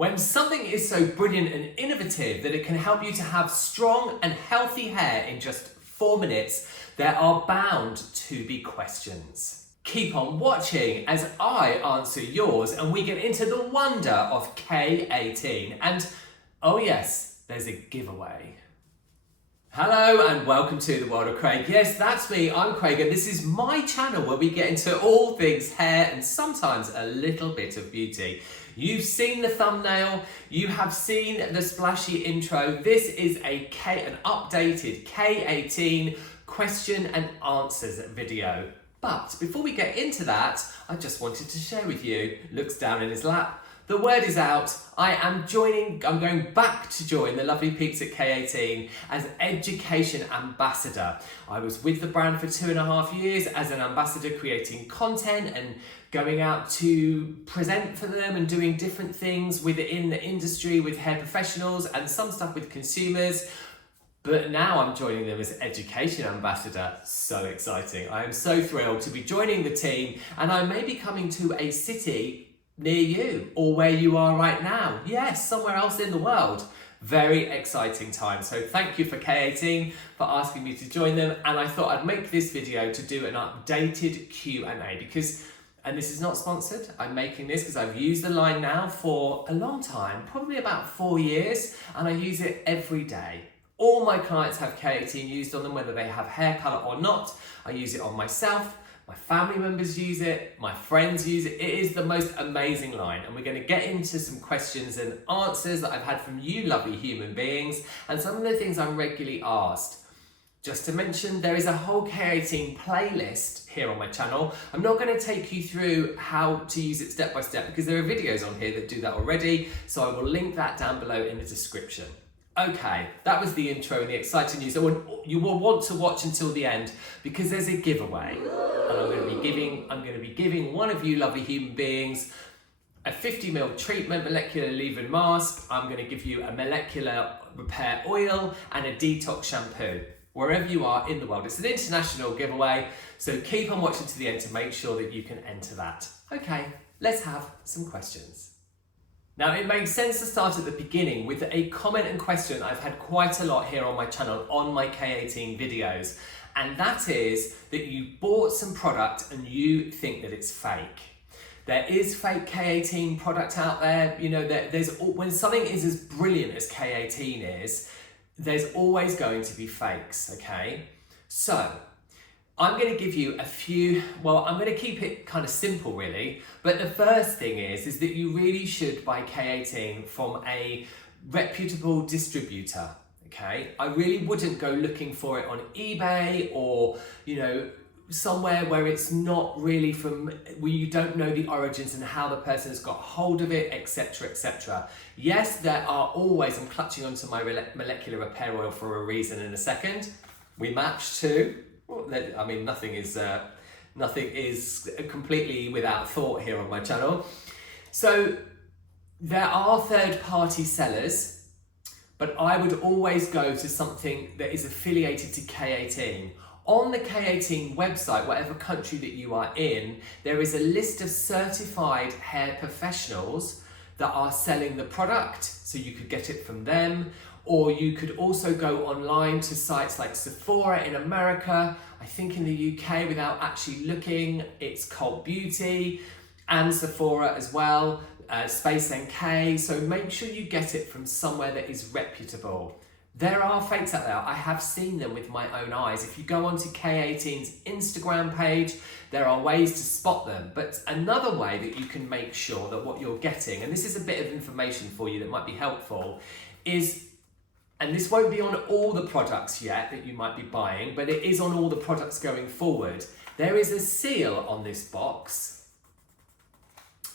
When something is so brilliant and innovative that it can help you to have strong and healthy hair in just 4 minutes, there are bound to be questions. Keep on watching as I answer yours and we get into the wonder of K18. And oh yes, there's a giveaway. Hello and welcome to the world of Craig. Yes, that's me, I'm Craig, and this is my channel where we get into all things hair and sometimes a little bit of beauty. You've seen the thumbnail, you have seen the splashy intro. This is an updated K18 question and answers video. But before we get into that, I just wanted to share with you, looks down in his lap, the word is out. I'm going back to join the lovely peeps at K18 as education ambassador. I was with the brand for 2.5 years as an ambassador, creating content and going out to present for them and doing different things within the industry with hair professionals and some stuff with consumers. But now I'm joining them as education ambassador. So exciting. I am so thrilled to be joining the team, and I may be coming to a city near you or where you are right now. Yes, somewhere else in the world. Very exciting time. So thank you for K18 for asking me to join them. And I thought I'd make this video to do an updated Q&A because, and this is not sponsored, I'm making this because I've used the line now for a long time, probably about 4 years, and I use it every day. All my clients have K18 used on them, whether they have hair colour or not. I use it on myself. My family members use it, my friends use it. It is the most amazing line, and we're going to get into some questions and answers that I've had from you lovely human beings and some of the things I'm regularly asked. Just to mention, there is a whole K18 playlist here on my channel. I'm not going to take you through how to use it step by step because there are videos on here that do that already, so I will link that down below in the description. Okay, that was the intro and the exciting news. You will want to watch until the end because there's a giveaway, and I'm going to be giving one of you lovely human beings a 50ml treatment molecular leave-in mask. I'm going to give you a molecular repair oil and a detox shampoo wherever you are in the world. It's an international giveaway, so keep on watching to the end to make sure that you can enter that. Okay, let's have some questions. Now, it makes sense to start at the beginning with a comment and question I've had quite a lot here on my channel on my K18 videos, and that is that you bought some product and you think that it's fake. There is fake K18 product out there. You know, when something is as brilliant as K18 is, there's always going to be fakes, okay? So, I'm going to give you a few, well, I'm going to keep it kind of simple really, but the first thing is that you really should buy K18 from a reputable distributor, okay? I really wouldn't go looking for it on eBay or, you know, somewhere where it's not really where you don't know the origins and how the person has got hold of it, etc, etc. Yes, there are always, I'm clutching onto my molecular repair oil for a reason in a second. We match too. I mean, nothing is completely without thought here on my channel. So there are third-party sellers, but I would always go to something that is affiliated to K18. On the K18 website, whatever country that you are in, there is a list of certified hair professionals that are selling the product, so you could get it from them. Or you could also go online to sites like Sephora in America, I think in the UK without actually looking, it's Cult Beauty and Sephora as well, Space NK, so make sure you get it from somewhere that is reputable. There are fakes out there, I have seen them with my own eyes. If you go onto K18's Instagram page, there are ways to spot them. But another way that you can make sure that what you're getting, and this is a bit of information for you that might be helpful, is, and this won't be on all the products yet that you might be buying, but it is on all the products going forward. There is a seal on this box,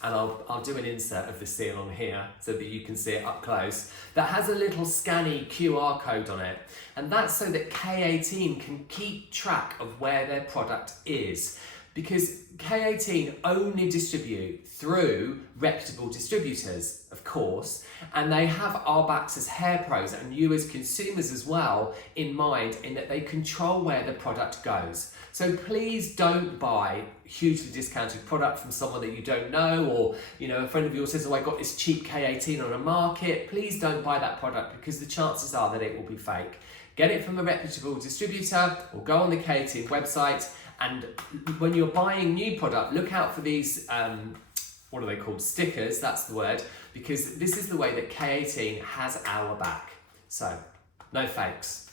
and I'll do an insert of the seal on here so that you can see it up close, that has a little scanny QR code on it. And that's so that K18 can keep track of where their product is. Because K18 only distribute through reputable distributors, of course, and they have our backs as hair pros and you as consumers as well in mind, in that they control where the product goes. So please don't buy hugely discounted product from someone that you don't know, or a friend of yours says, oh, I got this cheap K18 on a market, please don't buy that product because the chances are that it will be fake. Get it from a reputable distributor or go on the K18 website, and when you're buying new product, look out for these, what are they called? Stickers, that's the word, because this is the way that K18 has our back. So, no fakes.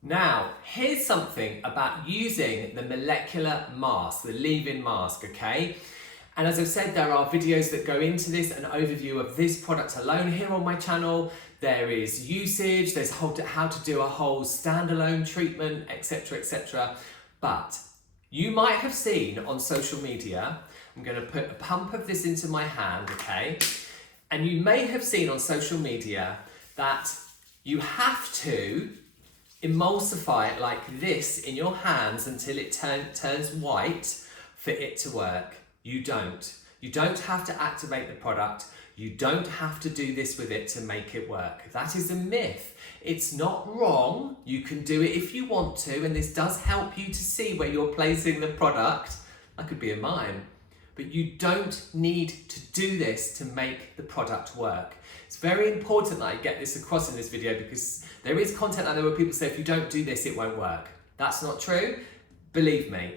Now, here's something about using the molecular mask, the leave-in mask, okay? And as I've said, there are videos that go into this, an overview of this product alone here on my channel. There is usage, there's how to do a whole standalone treatment, etc., etc. But you might have seen on social media, I'm going to put a pump of this into my hand, okay? And you may have seen on social media that you have to emulsify it like this in your hands until it turns white for it to work. You don't. You don't have to activate the product. You don't have to do this with it to make it work. That is a myth. It's not wrong. You can do it if you want to, and this does help you to see where you're placing the product. That could be a mime. But you don't need to do this to make the product work. It's very important that I get this across in this video, because there is content out there where people say if you don't do this, it won't work. That's not true. Believe me,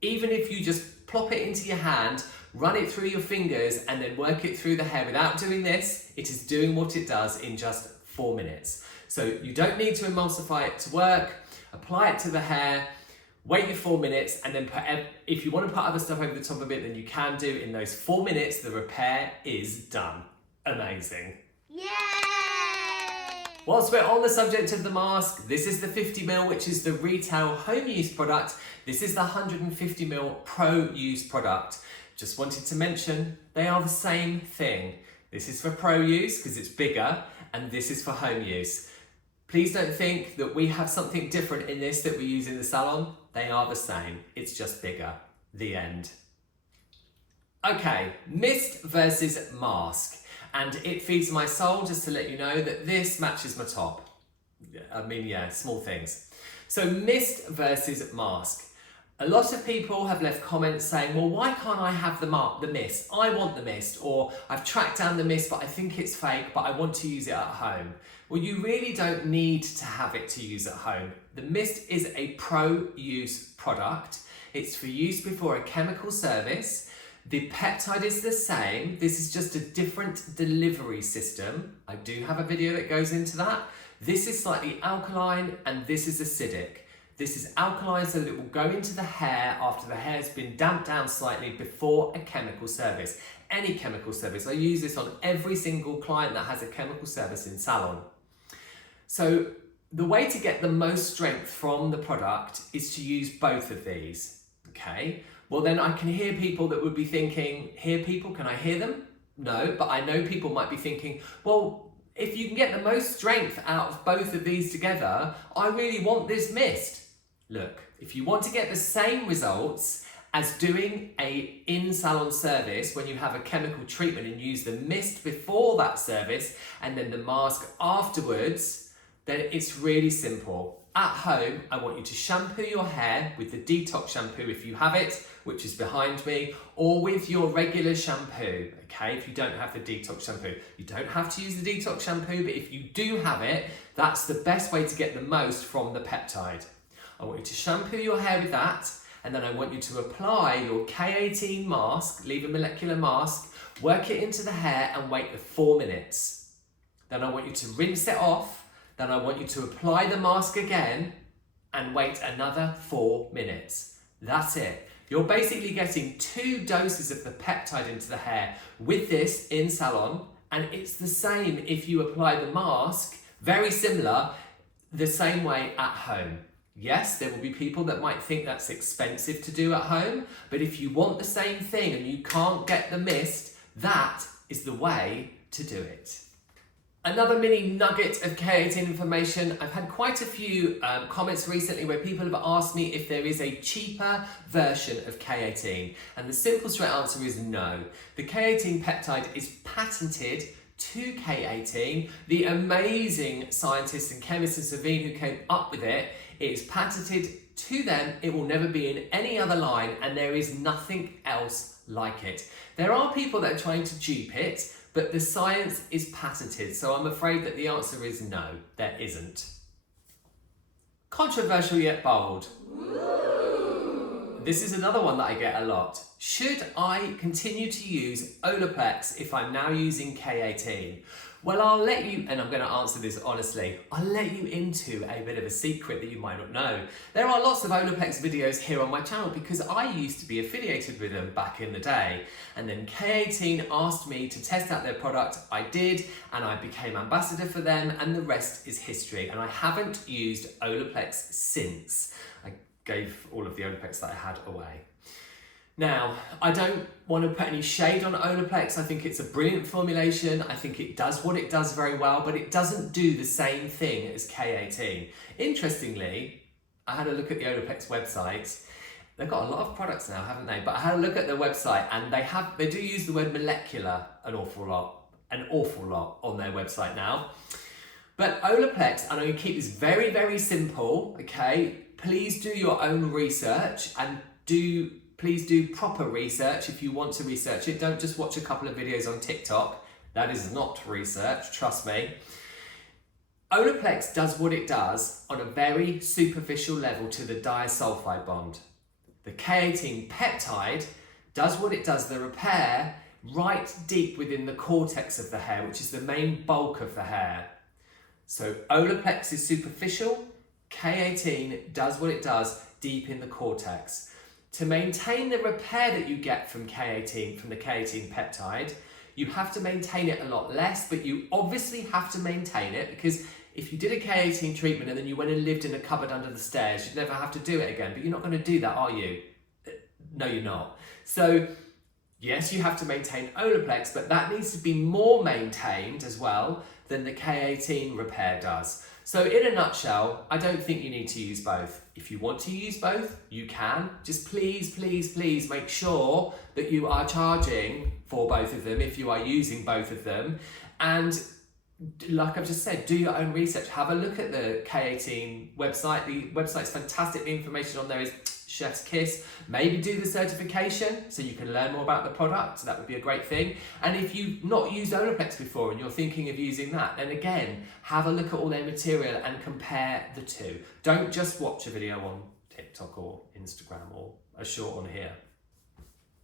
even if you just plop it into your hand, run it through your fingers, and then work it through the hair without doing this, it is doing what it does in just 4 minutes. So you don't need to emulsify it to work. Apply it to the hair, wait your 4 minutes, and then if you want to put other stuff over the top of it, then you can do. In those 4 minutes, the repair is done. Amazing. Yay! Whilst we're on the subject of the mask, this is the 50ml, which is the retail home use product. This is the 150ml pro use product. Just wanted to mention, they are the same thing. This is for pro use because it's bigger, and this is for home use. Please don't think that we have something different in this that we use in the salon. They are the same, it's just bigger. The end. Okay, mist versus mask. And it feeds my soul, just to let you know that this matches my top. I mean, yeah, small things. So mist versus mask. A lot of people have left comments saying, well, why can't I have the mist? I want the mist, or I've tracked down the mist, but I think it's fake, but I want to use it at home. Well, you really don't need to have it to use at home. The mist is a pro-use product. It's for use before a chemical service. The peptide is the same. This is just a different delivery system. I do have a video that goes into that. This is slightly alkaline and this is acidic. This is alkaline so that it will go into the hair after the hair has been damped down slightly before a chemical service. Any chemical service. I use this on every single client that has a chemical service in salon. So the way to get the most strength from the product is to use both of these, okay? Well, then I can hear people that would be thinking, can I hear them? No, but I know people might be thinking, well, if you can get the most strength out of both of these together, I really want this mist. Look, if you want to get the same results as doing a in-salon service when you have a chemical treatment and use the mist before that service and then the mask afterwards, then it's really simple. At home, I want you to shampoo your hair with the detox shampoo if you have it, which is behind me, or with your regular shampoo, okay? If you don't have the detox shampoo. You don't have to use the detox shampoo, but if you do have it, that's the best way to get the most from the peptide. I want you to shampoo your hair with that, and then I want you to apply your K18 mask, leave a molecular mask, work it into the hair and wait the 4 minutes. Then I want you to rinse it off. Then I want you to apply the mask again and wait another 4 minutes. That's it. You're basically getting 2 doses of the peptide into the hair with this in salon, and it's the same if you apply the mask, very similar, the same way at home. Yes, there will be people that might think that's expensive to do at home, but if you want the same thing and you can't get the mist, that is the way to do it. Another mini nugget of K18 information. I've had quite a few comments recently where people have asked me if there is a cheaper version of K18. And the simple straight answer is no. The K18 peptide is patented to K18. The amazing scientist and chemist in Savine who came up with it is patented to them, it will never be in any other line, and there is nothing else like it. There are people that are trying to dupe it, but the science is patented, so I'm afraid that the answer is no, there isn't. Controversial yet bold. This is another one that I get a lot. Should I continue to use Olaplex if I'm now using K18? Well, I'll let you, and I'm going to answer this honestly, I'll let you into a bit of a secret that you might not know. There are lots of Olaplex videos here on my channel because I used to be affiliated with them back in the day. And then K18 asked me to test out their product. I did, and I became ambassador for them, and the rest is history. And I haven't used Olaplex since. I gave all of the Olaplex that I had away. Now, I don't want to put any shade on Olaplex. I think it's a brilliant formulation. I think it does what it does very well, but it doesn't do the same thing as K18. Interestingly, I had a look at the Olaplex website. They've got a lot of products now, haven't they? But I had a look at their website, and they do use the word molecular an awful lot on their website now. But Olaplex, and I'm going to keep this very, very simple, okay? Please do your own research, and please do proper research if you want to research it. Don't just watch a couple of videos on TikTok. That is not research, trust me. Olaplex does what it does on a very superficial level to the disulfide bond. The K18 peptide does what it does, the repair, right deep within the cortex of the hair, which is the main bulk of the hair. So Olaplex is superficial, K18 does what it does deep in the cortex. To maintain the repair that you get from K18, from the K18 peptide, you have to maintain it a lot less, but you obviously have to maintain it, because if you did a K18 treatment and then you went and lived in a cupboard under the stairs, you'd never have to do it again. But you're not going to do that, are you? No, you're not. So yes, you have to maintain Olaplex, but that needs to be more maintained as well than the K18 repair does. So in a nutshell, I don't think you need to use both. If you want to use both, you can. Just please, please, please make sure that you are charging for both of them if you are using both of them. And like I've just said, do your own research. Have a look at the K18 website. The website's fantastic. The information on there is chef's kiss. Maybe do the certification so you can learn more about the product. So that would be a great thing. And if you've not used Olaplex before and you're thinking of using that, then again, have a look at all their material and compare the two. Don't just watch a video on TikTok or Instagram or a short on here.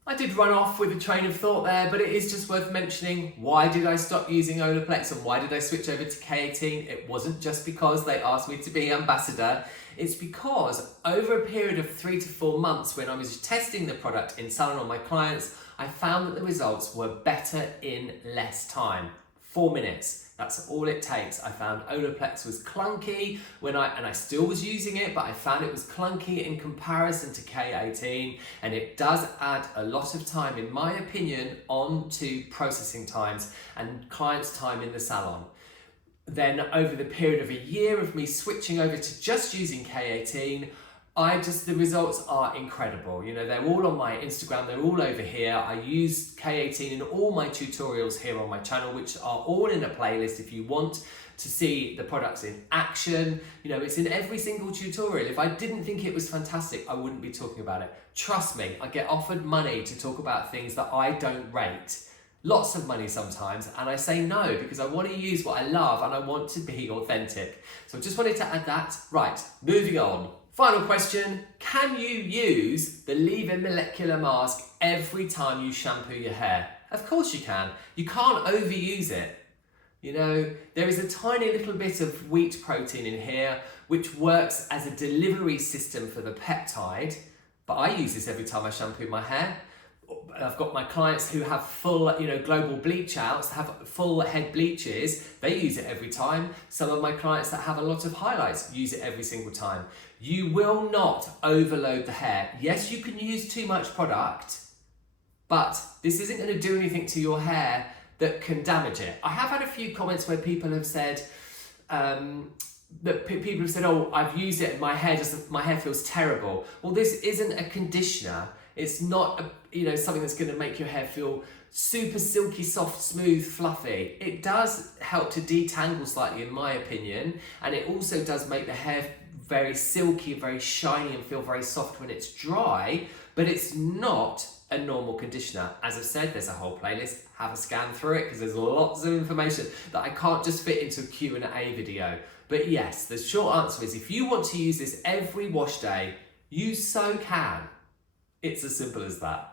I did run off with a train of thought there, but it is just worth mentioning, why did I stop using Olaplex and why did I switch over to K18? It wasn't just because they asked me to be ambassador. It's because over a period of 3 to 4 months when I was testing the product in salon on my clients, I found that the results were better in less time. 4 minutes. That's all it takes. I found Olaplex was clunky and I still was using it, but I found it was clunky in comparison to K18, and it does add a lot of time, in my opinion, onto processing times and clients' time in the salon. Then over the period of a year of me switching over to just using K18, the results are incredible. You know, they're all on my Instagram, they're all over here. I use K18 in all my tutorials here on my channel, which are all in a playlist if you want to see the products in action. You know, it's in every single tutorial. If I didn't think it was fantastic, I wouldn't be talking about it. Trust me, I get offered money to talk about things that I don't rate. Lots of money sometimes, and I say no because I want to use what I love and I want to be authentic. So I just wanted to add that. Right, moving on. Final question, can you use the leave-in molecular mask every time you shampoo your hair? Of course you can. You can't overuse it. You know, there is a tiny little bit of wheat protein in here which works as a delivery system for the peptide, but I use this every time I shampoo my hair. I've got my clients who have full, global bleach outs, have full head bleaches. They use it every time. Some of my clients that have a lot of highlights use it every single time. You will not overload the hair. Yes, you can use too much product, but this isn't going to do anything to your hair that can damage it. I have had a few comments where people have said, people have said, oh, I've used it and my hair feels terrible. Well, this isn't a conditioner. It's not something that's going to make your hair feel super silky, soft, smooth, fluffy. It does help to detangle slightly, in my opinion, and it also does make the hair very silky, very shiny and feel very soft when it's dry, but it's not a normal conditioner. As I've said, there's a whole playlist, have a scan through it because there's lots of information that I can't just fit into a Q&A video. But yes, the short answer is if you want to use this every wash day, you so can. It's as simple as that.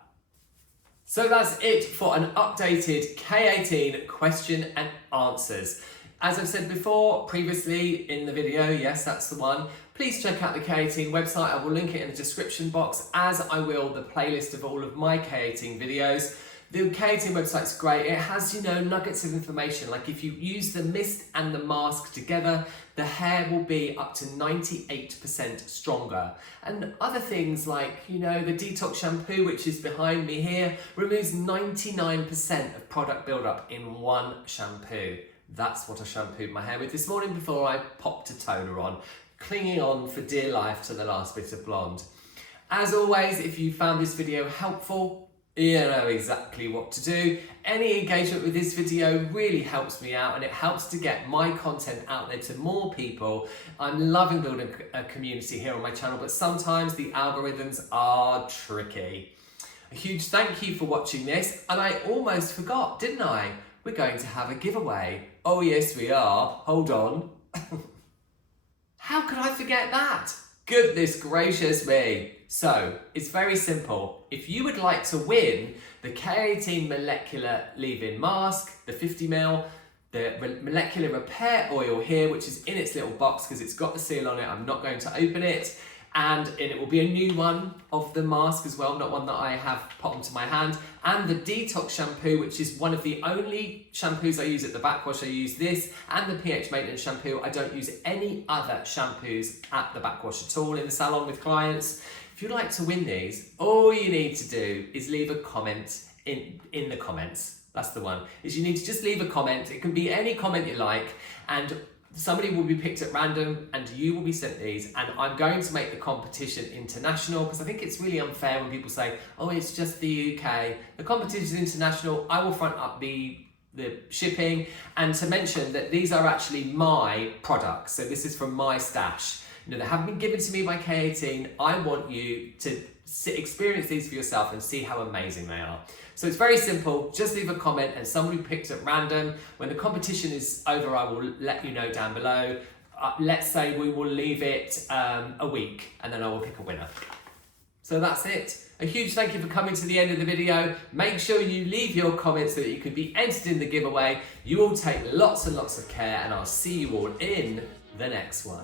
So that's it for an updated K18 question and answers. As I've said before, previously in the video, yes, that's the one. Please check out the K18 website. I will link it in the description box, as I will the playlist of all of my K18 videos. The K18 website's great. It has, nuggets of information. Like if you use the mist and the mask together, the hair will be up to 98% stronger. And other things like, the detox shampoo, which is behind me here, removes 99% of product buildup in one shampoo. That's what I shampooed my hair with this morning before I popped a toner on, clinging on for dear life to the last bit of blonde. As always, if you found this video helpful, you know exactly what to do. Any engagement with this video really helps me out and it helps to get my content out there to more people. I'm loving building a community here on my channel, but sometimes the algorithms are tricky. A huge thank you for watching this, and I almost forgot, didn't I? We're going to have a giveaway. Oh yes, we are. Hold on. How could I forget that? Goodness gracious me. So, it's very simple. If you would like to win the K18 Molecular Leave-In Mask, the 50ml, the Molecular Repair Oil here, which is in its little box because it's got the seal on it, I'm not going to open it. And it will be a new one of the mask as well, not one that I have put onto my hand. And the detox shampoo, which is one of the only shampoos I use at the backwash. I use this and the pH maintenance shampoo. I don't use any other shampoos at the backwash at all in the salon with clients. If you'd like to win these, all you need to do is leave a comment in the comments. That's the one. Is you need to just leave a comment. It can be any comment you like, and somebody will be picked at random and you will be sent these, and I'm going to make the competition international because I think it's really unfair when people say, oh, it's just the UK. The competition is international. I will front up the shipping, and to mention that these are actually my products. So this is from my stash. They haven't been given to me by K18. I want you to experience these for yourself and see how amazing they are. So it's very simple. Just leave a comment and somebody picks at random. When the competition is over, I will let you know down below. Let's say we will leave it a week and then I will pick a winner. So that's it. A huge thank you for coming to the end of the video. Make sure you leave your comments so that you can be entered in the giveaway. You all take lots and lots of care, and I'll see you all in the next one.